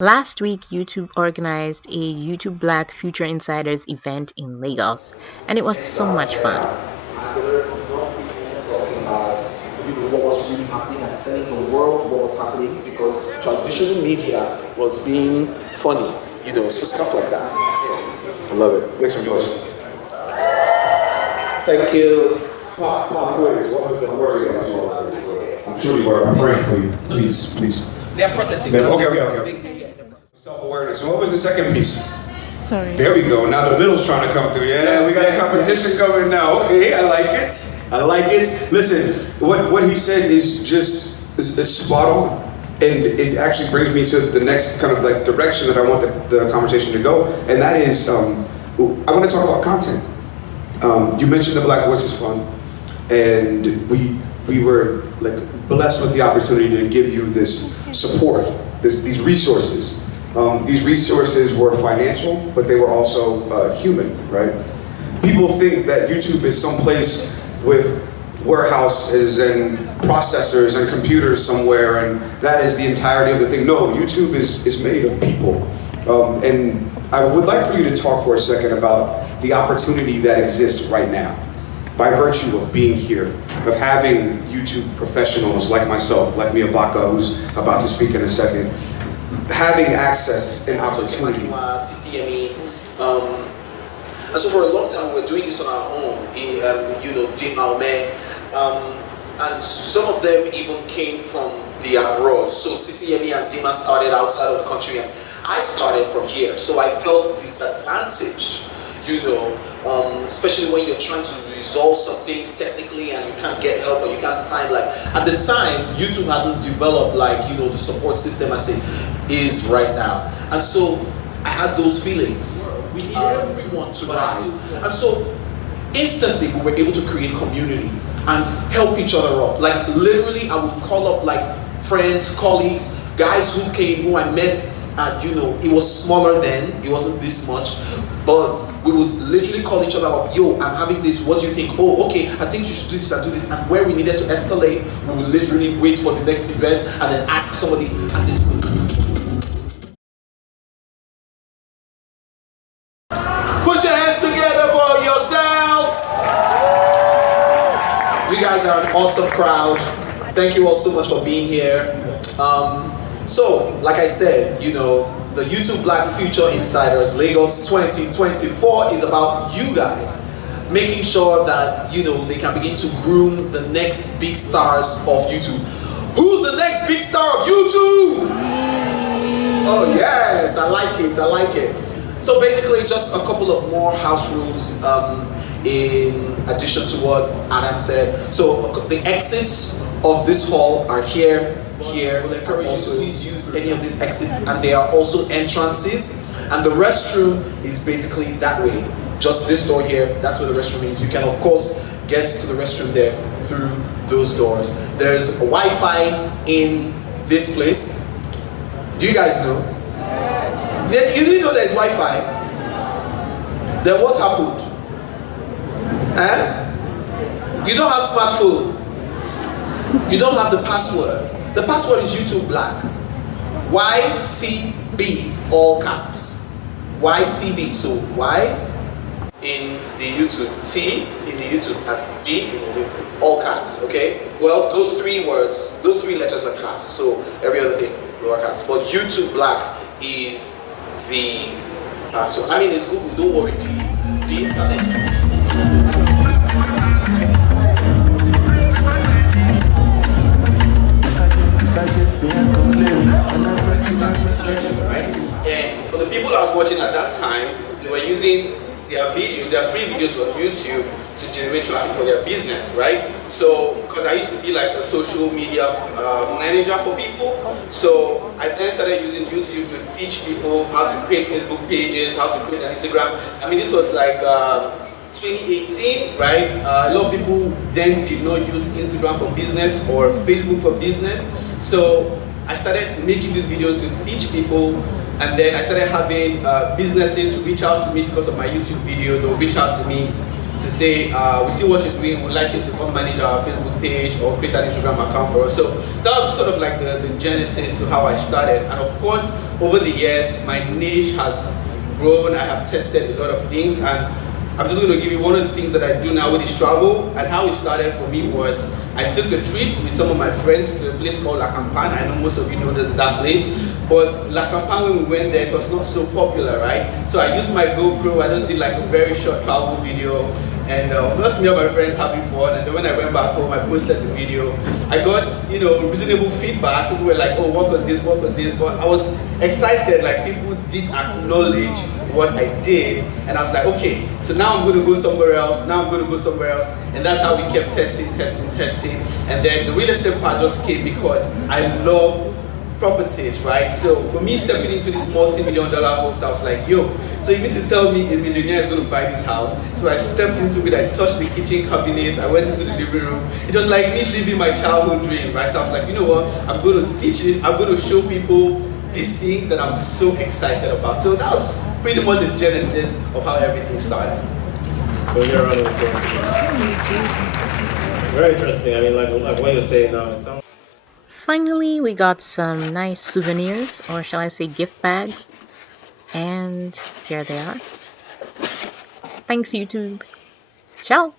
Last week, YouTube organized a YouTube Black Future Insiders event in Lagos, and it was so much fun. After not people talking about what was really happening and telling the world what was happening because traditional media was being funny, so stuff like that. I love it. Make some noise. Thank you. Please, what was the word? I'm sure you are. I'm praying for you. Please. They're processing. Okay. Self-awareness. And what was the second piece? Sorry. There we go. Now the middle's trying to come through. Yeah, we got a competition coming now. Okay, I like it. Listen, what he said is just it's spot on. And it actually brings me to the next kind of like direction that I want the conversation to go. And that is, I want to talk about content. You mentioned the Black Voices Fund, and we were like blessed with the opportunity to give you this support, these resources. These resources were financial, but they were also human, right? People think that YouTube is someplace with warehouses and processors and computers somewhere, and that is the entirety of the thing. No, YouTube is made of people. And I would like for you to talk for a second about the opportunity that exists right now by virtue of being here, of having YouTube professionals like myself, like Mia Baka, who's about to speak in a second, having access and opportunity. CCME. And so for a long time we were doing this on our own, Dimaume. And some of them even came from the abroad. So CCME and Dima started outside of the country, and I started from here. So I felt disadvantaged, especially when you're trying to resolve some things technically and you can't get help or you can't find, like, at the time, YouTube hadn't developed, the support system as it is right now. And so I had those feelings. We need everyone to rise. And so instantly we were able to create community and help each other up. Like literally I would call up like friends, colleagues, guys who I met and it was smaller then, it wasn't this much, but we would literally call each other up, yo, I'm having this, what do you think? Oh, okay, I think you should do this and do this. And where we needed to escalate, we would literally wait for the next event and then ask somebody and then put your hands together for yourselves. You guys are an awesome crowd. Thank you all so much for being here. So, like I said, the YouTube Black Future Insiders Lagos 2024 is about you guys making sure that, they can begin to groom the next big stars of YouTube. Who's the next big star of YouTube? Oh yes, I like it. So basically just a couple of more house rules in addition to what Adam said. So the exits of this hall are here. We'll encourage you to please use any of these exits, and there are also entrances. And the restroom is basically that way. Just this door here, that's where the restroom is. You can of course get to the restroom there through those doors. There's a Wi-Fi in this place. Do you guys know? You didn't know there's Wi-Fi? Then what happened? You don't have smartphone. You don't have the password. The password is YouTube Black. YTB, all caps. YTB, so Y in the YouTube, T in the YouTube, and B in the YouTube, all caps, okay? Well, those three letters are caps, so every other thing, lower caps. But YouTube Black is the password. I mean, it's Google, don't worry, the internet. Right? And for the people that was watching at that time, they were using their free videos on YouTube to generate traffic for their business, right? So, because I used to be like a social media manager for people, so I then started using YouTube to teach people how to create Facebook pages, how to create an Instagram. I mean, this was like 2018, right? A lot of people then did not use Instagram for business or Facebook for business. So I started making these videos to teach people, and then I started having businesses reach out to me because of my YouTube video. They'll reach out to me to say, we see what you're doing, we'd like you to come manage our Facebook page or create an Instagram account for us. So that was sort of like the genesis to how I started. And of course, over the years, my niche has grown. I have tested a lot of things, and I'm just going to give you one of the things that I do now with is travel. And how it started for me was I took a trip with some of my friends to a place called La Campana. I know most of you know that place. But La Campana, when we went there, it was not so popular, right? So I used my GoPro, I just did like a very short travel video, and just me and my friends having fun. And then when I went back home, I posted the video. I got, reasonable feedback. People were like, oh, work on this, work on this. But I was excited, like people did acknowledge what I did. And I was like, okay, so now I'm going to go somewhere else. Now I'm going to go somewhere else. And that's how we kept testing. And then the real estate part just came because I love properties, right? So for me stepping into this multi-million-dollar homes, I was like, yo, so you mean to tell me a millionaire is going to buy this house? So I stepped into it, I touched the kitchen cabinets, I went into the living room. It was like me living my childhood dream, right? So I was like, you know what, I'm going to teach it, I'm going to show people these things that I'm so excited about. So that was pretty much the genesis of how everything started. So you're running with very interesting. I mean, like what you're saying now, it sounds. Finally, we got some nice souvenirs, or shall I say gift bags. And here they are. Thanks, YouTube. Ciao.